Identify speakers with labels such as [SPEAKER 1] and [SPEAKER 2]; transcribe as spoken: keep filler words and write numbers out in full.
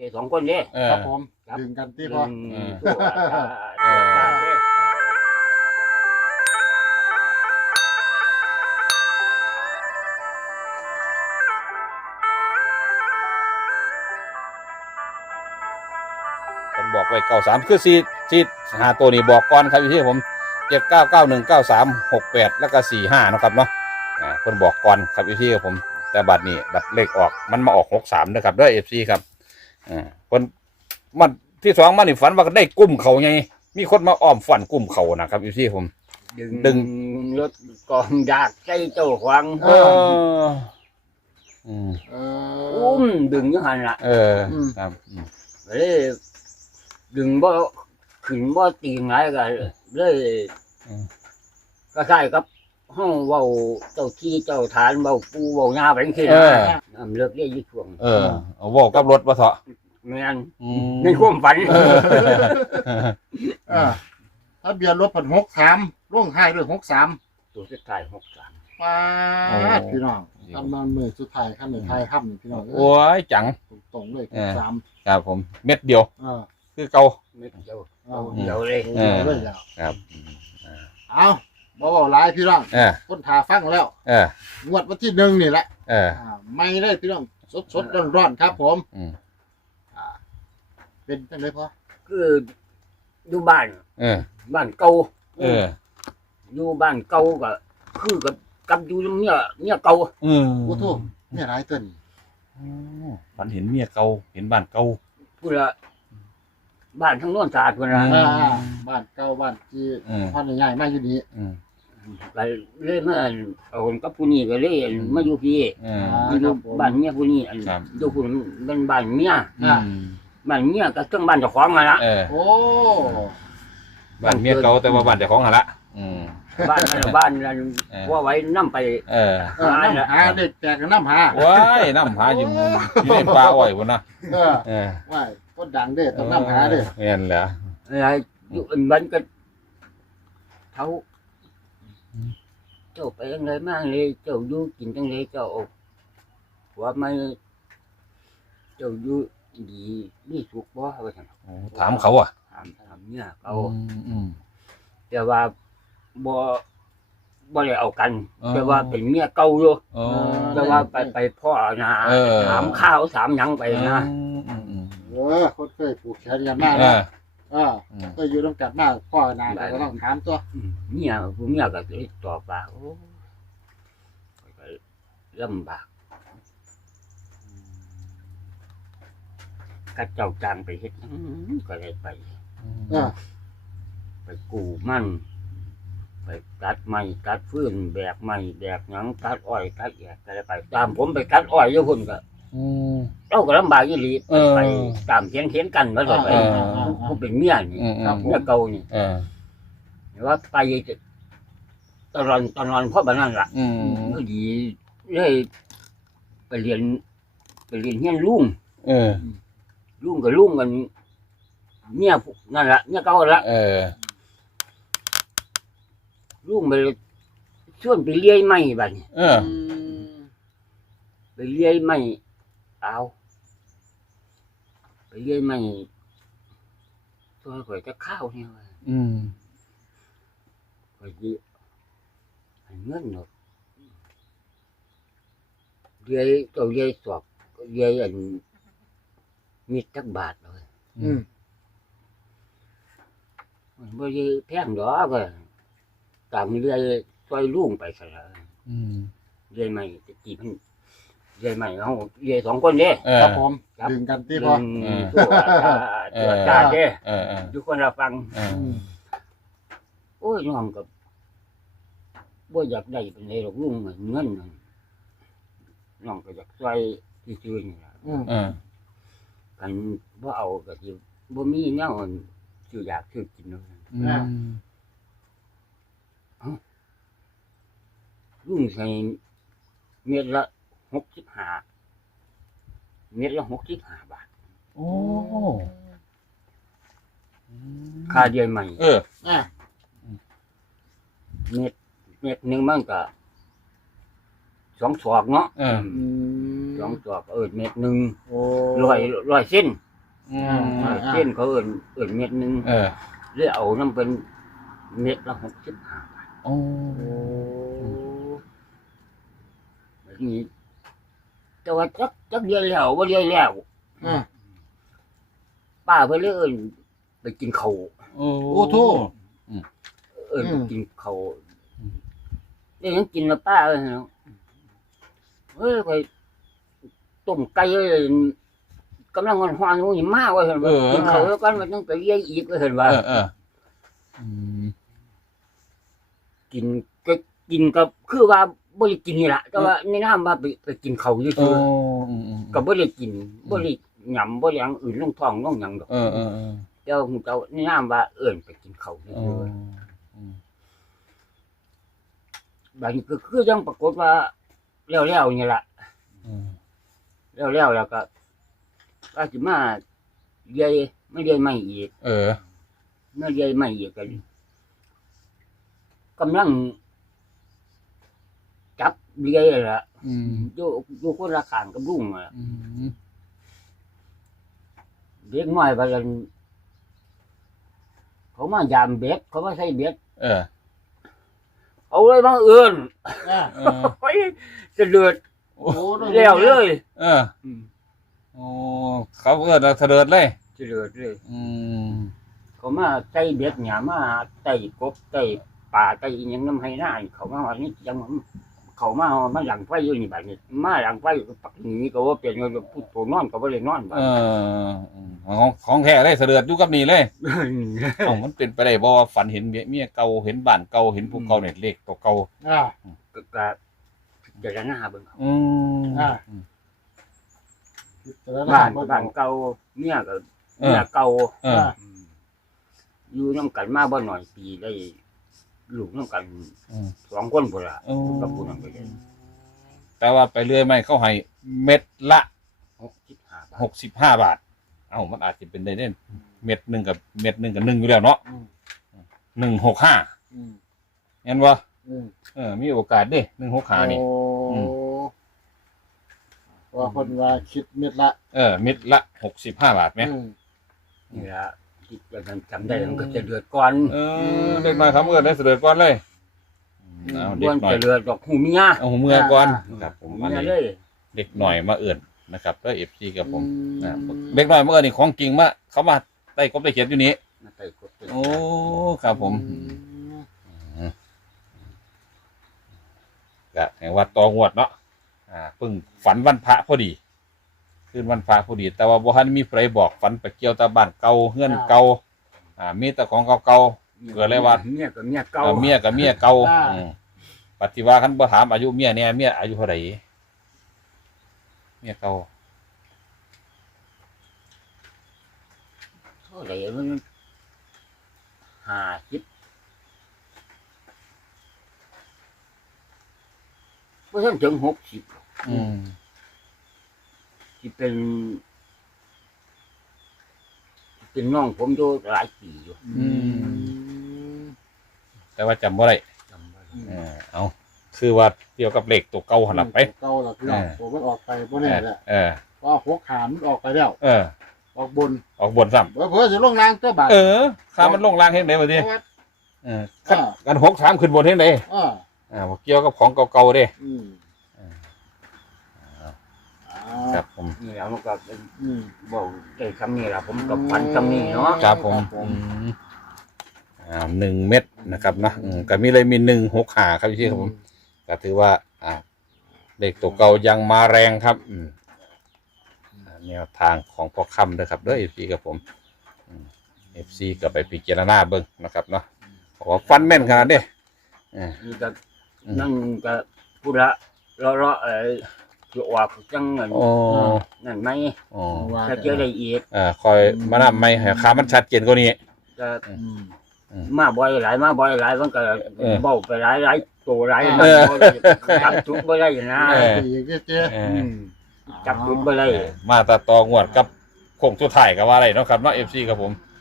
[SPEAKER 1] สองคนเด้
[SPEAKER 2] ครับผมดึงกันที่พอ
[SPEAKER 3] ผมบอกไว้เก้าสามคือสี่สี่หาตัวนี้บอกก่อนครับอยู่ที่ผมเจ็ดเก้าเก้าหนึ่งเก้าสามหกแปดแล้วก็สี่ห้านะครับเนาะอ่าคนบอกก่อนครับอยู่ที่ผมแต่บัตรนี้บัตรเลขออกมันมาออกหกสามนะครับด้วยเอฟซีครับอ่าคนมันที่สองมันนี่ฝันว่าได้กุ้มเขาไงมีคนมาอ้อมฝันกุ้มเขานะครับอยู่ที่ผม
[SPEAKER 1] ดึงดึงรถกองยากใจเจ้าขวาง
[SPEAKER 3] เอออืม
[SPEAKER 1] อุ้มดึงยังหันละ
[SPEAKER 3] เออครับ
[SPEAKER 1] เฮ้ยดึงบ่ขึ้นบ่ตีงไรกันเลยก็ใช่ครับห้องเว้าเจ้าที่เจ้าฐานเว้าปูเว้าหญ้าไปขึ้นน้ำเลิกได้ยี่ช่วง
[SPEAKER 3] เออเอาเว้ากับรถว่าเถอะ
[SPEAKER 1] แม่นในความฝัน
[SPEAKER 2] เออถ้าเบียร์รถพันหกสามร่วงไห้ด้วยหกสาม
[SPEAKER 1] ตัวสุดท้ายหกสาม
[SPEAKER 2] ป้าพี่น้องทำนอนมือสุดท้ายขั้นหนึ่งท้ายค่ำพี่น้อง
[SPEAKER 3] โอ้ยจัง
[SPEAKER 2] ตรงเลยหกสาม
[SPEAKER 3] ครับผมเม็ดเดียวคือเก่า
[SPEAKER 1] เม็ดเดียวเดียวเลย
[SPEAKER 2] เดียวเลยแล้ว
[SPEAKER 3] ครับ
[SPEAKER 2] เอาบ่าวไลฟ์พี่น้องคนทาฟังแล้วงวดวันที่หนึ่งนี่แหละไม่ได้พี่น้องสดสดร้อนร้อนครับผมเป็นจังเลยพ่อ
[SPEAKER 1] คืออยู่บ้านบ้านเก่าอยู่บ้านเก่าก็คือกับกับอยู่เนี่ยเนี่ยเก่า
[SPEAKER 2] โอ้โหเนี่ยร้ายตัวนี้
[SPEAKER 3] ฝันเห็นเมียเก่าเห็นบ้านเก่า
[SPEAKER 1] พูดละบ้านทั้งโน้นสะอาดคนละ
[SPEAKER 2] บ้านเก่าบ้านที่พ่อใหญ่ๆมาอยู่นี้
[SPEAKER 1] ไปเล่นมาเอาคนกับผู้นี้ก็เล่นมาอยู่พี่มาอยู่บ้านเมียผู้นี้อันอยู่คนเป็นบ้านเมียบ้านเมียก็เครื่องบ้านเจ้าของมาละ
[SPEAKER 2] โอ้
[SPEAKER 3] บ้านเมียเก่าแต่ว่าบ้านเจ้าของหาละ
[SPEAKER 1] บ้านบ้านว่าไว้น้ำไป
[SPEAKER 2] เออหาเด็กแจกน้ำหา
[SPEAKER 3] ว้ายน้ำหาอยู่อยู่ในป่าอ้อยคนนะ
[SPEAKER 2] เออว้ายก็ดังเด้ต้องน้ำหาเด้
[SPEAKER 3] เห็นแล้ว
[SPEAKER 1] อะไรอยู่อันบ้านก็เขาเจ้าไปยังไงมากเลยเจ้าอยู่กินจังเลยเจ้าว่าไม่เจ้าอยู่ดีนี่สุกบ่ว่าซั่น
[SPEAKER 3] ถามเขาอ่ะ
[SPEAKER 1] ถามถามเนี่ยเขาแต่ว่าบ่บ่ได้เอากันแต่ว่าเป็นเมียเก่าอยู่แต่ว่าไปไปพ่อนะถามข้าวถามหยังไปนะ
[SPEAKER 2] เออคนเคยผูกแขนกันมากนะเออเคยอยู่ร่วมกันมากพ่อนาก็ต้องถามตัว
[SPEAKER 1] เมียผู้เมียก็เลยตอบว่าโอ้ลำบากกระเจ้าจางไปเฮ็ดก็เลยไปไปกู่มันไปตัดไม้ตัดฟืนแบกไม้แบกหยังตัดอ้อยตัดแอกก็เลยไปตามผมไปตัดอ้อยอยู่พุ่นก็เจ้าก็ลำบากยี่หลีไปตามเขียนเขียนกันมาต่อไปผู้เป็นเมียนี่เมียเก่านี่ว่าไปตลอดตลอดเพราะแบบนั้นล่ะก็ดีเลยไปเรียนไปเรียนเฮียนลุงลุงกับลุงกันเมียนั่นแหละเมียเก่าละลุงไปชวนไปเลี้ยไม้บ้านไปเลี้ยไม้เอาไปเลี้ยไม้ตัวข่อยจะข้าวเนี่ย
[SPEAKER 3] อืม
[SPEAKER 1] ข่อยจะเงินหมดเลี้ยตัวเลี้ยสอบเลี้ยอันมีจักบาทเลย
[SPEAKER 2] อืม
[SPEAKER 1] บ่ได้แพงดอกก็ตามเลี้ยซอยลุงไปซะแล้วเลี้ยไม้ตะกี้มันเลี้ยไม้เฮาเลี้ยสองคนเด้
[SPEAKER 2] ครับผมดึงกันที่พอ
[SPEAKER 1] ตัวตาเด้อยู่คนละฟังโอ้ยน้องก็บ่อยากได้เป็นไดหรอกลุงเงินน้องก็อยากซอยซื่อๆนี่ล่ะกันบ่เอาก็สิบ่มีแนวสิอยากซื้อกินเนาะลุงใส่เม็ดละหกสิบห้าเม็ดละหกสิบห้าบาท
[SPEAKER 3] โอ้
[SPEAKER 1] ค่าเดือนใหม่
[SPEAKER 3] เออ
[SPEAKER 1] เม็ดเม็ดนึงมันก็สองศอกเนาะสองศอกเออเม็ดนึงร้อยร้อยเส้น
[SPEAKER 3] อืม
[SPEAKER 1] เส้นเขาเอิ้นเอิ้นเม็ดหนึง
[SPEAKER 3] เออ
[SPEAKER 1] เรียกเอานํเป็นเม็ดละหกสิบห้าบาท
[SPEAKER 3] โอ้
[SPEAKER 2] โอ้
[SPEAKER 1] แบบนี้แต่ว่าจักจักเดือนแล้วบ่เดือนแล้ว
[SPEAKER 2] อ่า
[SPEAKER 1] ป้าเพิ่นเลยเอิ้นไปกินข้าว
[SPEAKER 3] โอ้
[SPEAKER 2] โอ้โธ่
[SPEAKER 1] เอิ้นไป
[SPEAKER 2] อืม
[SPEAKER 1] กินข้าวนี่ยังกินแล้วป้าเอ้ยเนาะเฮ้ยไปต้มไก่เอ้ยกำลังฮ้อนๆอยู่นี่มาว่าเห็นว่ากินข้าวแล้วกันมันต้องไปเลี้ยงอีกว่าเห็นว่า
[SPEAKER 3] เออเอออืม
[SPEAKER 1] กินก็กินก็คือว่าบ่ได้กินนี่ล่ะแต่ว่าในนามว่าไปไปกินข้าว
[SPEAKER 3] โอ้
[SPEAKER 1] ซื่อ
[SPEAKER 3] อืมอืม
[SPEAKER 1] ๆก็บ่ได้กินบ่ได้หยำบ่ได้หยังอื่นลงท้องลงหยังดอก
[SPEAKER 3] เออเออเออ
[SPEAKER 1] เจ้าเจ้าในนามว่าเอิ้นไปกินข้าวซื่
[SPEAKER 3] โอ้
[SPEAKER 1] อๆบางก็คือยังปรากฏว่าแล้วๆนี่ล่ะ
[SPEAKER 3] อืม
[SPEAKER 1] แล้วๆแล้วก็ก็สิมาเลี้ยไม่เลี้ยใหม่อีก
[SPEAKER 3] เออ
[SPEAKER 1] เมื่อเลี้ยใหม่อีกก็กำลังจับเลี้ยล่ะ
[SPEAKER 3] อืม
[SPEAKER 1] อยู่อยู่คนละข้างกับลุงอ่ะ
[SPEAKER 3] อืม
[SPEAKER 1] เด็กน้อยว่ากันเขามายามเบ็ดเขามาใส่เบ็ด
[SPEAKER 3] เออ
[SPEAKER 1] เอาเลยมาเอื้อน
[SPEAKER 2] อ่า
[SPEAKER 3] เออ
[SPEAKER 1] เฮ้ยจะเดือด
[SPEAKER 3] โอ้
[SPEAKER 2] โอ้
[SPEAKER 1] แล้วเลย
[SPEAKER 3] เออโอ้เขาเอิ้นว่าเสด็จเลย
[SPEAKER 1] จะเดือดเลย
[SPEAKER 3] อืม
[SPEAKER 1] เขามาใส่เบ็ดหยามาใส่กบใส่ป่าใส่อิหยังน้ำให้หน้าเขามาวันนี้ยังมันเขามามาหลังไฟอยู่นี่บัดนี้มาหลังไฟก็ปักหนีก็ว่าเป็นว่าพูดตัวนอนก็บ่ได้นอนบัด
[SPEAKER 3] เออของของแท้เลยเสด็จอยู่กับนี่เลย
[SPEAKER 1] นี้
[SPEAKER 3] เอ้ามันเป็นไปได้บ่ว่าฝันเห็นเมียเมียเก่าเห็นบ้านเก่าเห็นภูเขาเนี่ยเลขตัวเก่า
[SPEAKER 2] อ่า
[SPEAKER 1] ก็ก็พิจารณาเบิ่งเอา
[SPEAKER 3] อืม
[SPEAKER 2] อ่า
[SPEAKER 1] บ้านบ้านเก่าเมียก็เมียเก่า
[SPEAKER 3] เออ
[SPEAKER 1] อยู่นำกันมาบ่น้อยปีได้ลูกนำกัน
[SPEAKER 3] อืม
[SPEAKER 1] สองคนพุ่นล่ะ
[SPEAKER 3] โอ้
[SPEAKER 1] กับผู้นั้นก็ได้
[SPEAKER 3] แต่ว่าไปเรื่อยไม่เขาให้เม็ดละ
[SPEAKER 1] หกสิบห้าบาท
[SPEAKER 3] หกสิบห้าบาท เอ้ามันอาจจะเป็นได้เด่นเม็ดหนึ่งกับเม็ดหนึ่งกับหนึ่งอยู่แล้วเนาะ
[SPEAKER 2] อืม
[SPEAKER 3] หนึ่งหกห้า
[SPEAKER 2] อืม
[SPEAKER 3] เห็นบ่
[SPEAKER 2] อืม
[SPEAKER 3] เออมีโอกาสเด้หนึ่งหกห้านี่
[SPEAKER 2] โอ้
[SPEAKER 3] อืม
[SPEAKER 2] ว่าคนว่าคิดเม็ดละ
[SPEAKER 3] เออเม็ดละหกสิบห้าบาทไหม
[SPEAKER 2] อืม
[SPEAKER 1] นี่ล่ะคิดว่ามันจำได้มันก็จะเดือดก่อน
[SPEAKER 3] เออเด็กน้อยครับเมื่อได้เสด็จก่อนเลยเอาเด็
[SPEAKER 1] บ่
[SPEAKER 3] กน้อย
[SPEAKER 1] จะเดือดดอกหูเมีย
[SPEAKER 3] เอาหัวเมื่อก่อนครับผม
[SPEAKER 1] หู
[SPEAKER 3] อัน
[SPEAKER 1] เมีย
[SPEAKER 3] นี้
[SPEAKER 1] เลย
[SPEAKER 3] เด็กหน่อยมาเอื่นนะครับแล้วเอฟซีกับผม
[SPEAKER 2] อื
[SPEAKER 3] นะ
[SPEAKER 2] ม
[SPEAKER 3] เด็กน้อยเมื่อนี่ของจริงมาเขามาได้กบได้เขียนอยู่นี้
[SPEAKER 1] มาใส่กดเต็ม
[SPEAKER 3] โอ้ครับผม
[SPEAKER 2] อืม
[SPEAKER 3] ก็แห่งว่าตองวดเนาะอ่าเพิ่งฝันวันพระพอดีคืนวันพระพอดี แต่ว่าบ่ทันมีใครบอกฝันไปเกี่ยวแตาบ้านเก่าเฮือนเก่าอ่ามีแต่ของเก่า เกิดอะไรวะ
[SPEAKER 1] เมียก็เมีย
[SPEAKER 3] ๆ
[SPEAKER 1] เก่า
[SPEAKER 3] เออเมียกับเมียเก่าอืมปฏิว่าคันบ่ถามอายุเมียเนี่ยเมียอายุเท่าไหร่เมียเก่า
[SPEAKER 1] เท่าไหร่มันห้าสิบบ่ทันถึงหกสิบ
[SPEAKER 3] อืม
[SPEAKER 1] ที่เป็นที่เป็นน้องผมอยู่หลายปีอยู่
[SPEAKER 3] อืม แต่ว่าจำบ่ได้
[SPEAKER 1] จำบ่ได้
[SPEAKER 3] เออเอาคือว่าเกี่ยวกับเลขตัวเก่าหันหลังไป
[SPEAKER 2] เก่าหลักพี่น้อง
[SPEAKER 3] เออ
[SPEAKER 2] ผมมันออกไปบ่แน่แหละ
[SPEAKER 3] เออ
[SPEAKER 2] ว่าหกขามมันออกไปแล้ว
[SPEAKER 3] เออ
[SPEAKER 2] ออกบน
[SPEAKER 3] ออกบนซ้
[SPEAKER 2] เพื่อจะลงล่างก็บาท
[SPEAKER 3] ำเออข้ามันลงล่างเฮ็ดได้บ่
[SPEAKER 2] เพ
[SPEAKER 3] ดิ
[SPEAKER 2] ราะว่า
[SPEAKER 3] เออกันกันหกสามขึ้นบนเฮ็ดได้
[SPEAKER 2] อ่า
[SPEAKER 3] อ่าบ่เกี่ยวกับของเก่าๆเด้
[SPEAKER 2] อืม
[SPEAKER 3] เออ
[SPEAKER 2] อ่า
[SPEAKER 3] ครับผม
[SPEAKER 1] นี่แหล้วมันก็เป็น
[SPEAKER 2] อืม
[SPEAKER 1] บอกได้คำนี้ล่ะผมก็ฝันคำนี้เนาะ
[SPEAKER 3] ครับผม
[SPEAKER 2] ครับผม
[SPEAKER 3] อืมอ่าหนึ่งเม็ดนะครับเนาะอืมก็มีเลยมีหนึ่งหกห้าครับพี่ครับผมก็ถือว่า อ่าเลขตัวเก่ายังมาแรงครับ อืมอ่าแนวทางของพ่อค่ำนะครับเด้อ เอฟ ซี กับผมอืม เอฟ ซี ก็ไปพิจารณาเบิ่งนะครับเนาะขอฟันแม่นขนาดเด้อ่า
[SPEAKER 1] นี่ก็
[SPEAKER 3] อืม
[SPEAKER 1] นั่นก็พูดละเลาะๆเอ้สิออกจังนั่น
[SPEAKER 3] โอ้
[SPEAKER 1] นั่นไหม
[SPEAKER 3] โอ้
[SPEAKER 2] ว่า
[SPEAKER 1] ถ้าเจอได้อีก
[SPEAKER 3] อ่าคอยมานำไม่ให้ขามันชัดเจนกว่านี้
[SPEAKER 1] ก็
[SPEAKER 2] อืม
[SPEAKER 1] มาบ่อยหลายมาบ่อยหลายมันก็
[SPEAKER 3] เออ
[SPEAKER 1] เบ้าไปหลายหลายตัวหลาย
[SPEAKER 2] เอ
[SPEAKER 1] มัน
[SPEAKER 3] อ
[SPEAKER 1] บ่ได้จับจุดบ่ได้นะ
[SPEAKER 3] เออ
[SPEAKER 2] อีกเจ๊
[SPEAKER 3] เอ
[SPEAKER 1] อื
[SPEAKER 3] อ
[SPEAKER 1] มจับจุดบ่ได้
[SPEAKER 3] มาตาตองวดกับโค้งสุดท้ายก็ว่าอะไรเนาะครับเนาะ เอฟ ซี ครับผม
[SPEAKER 1] ค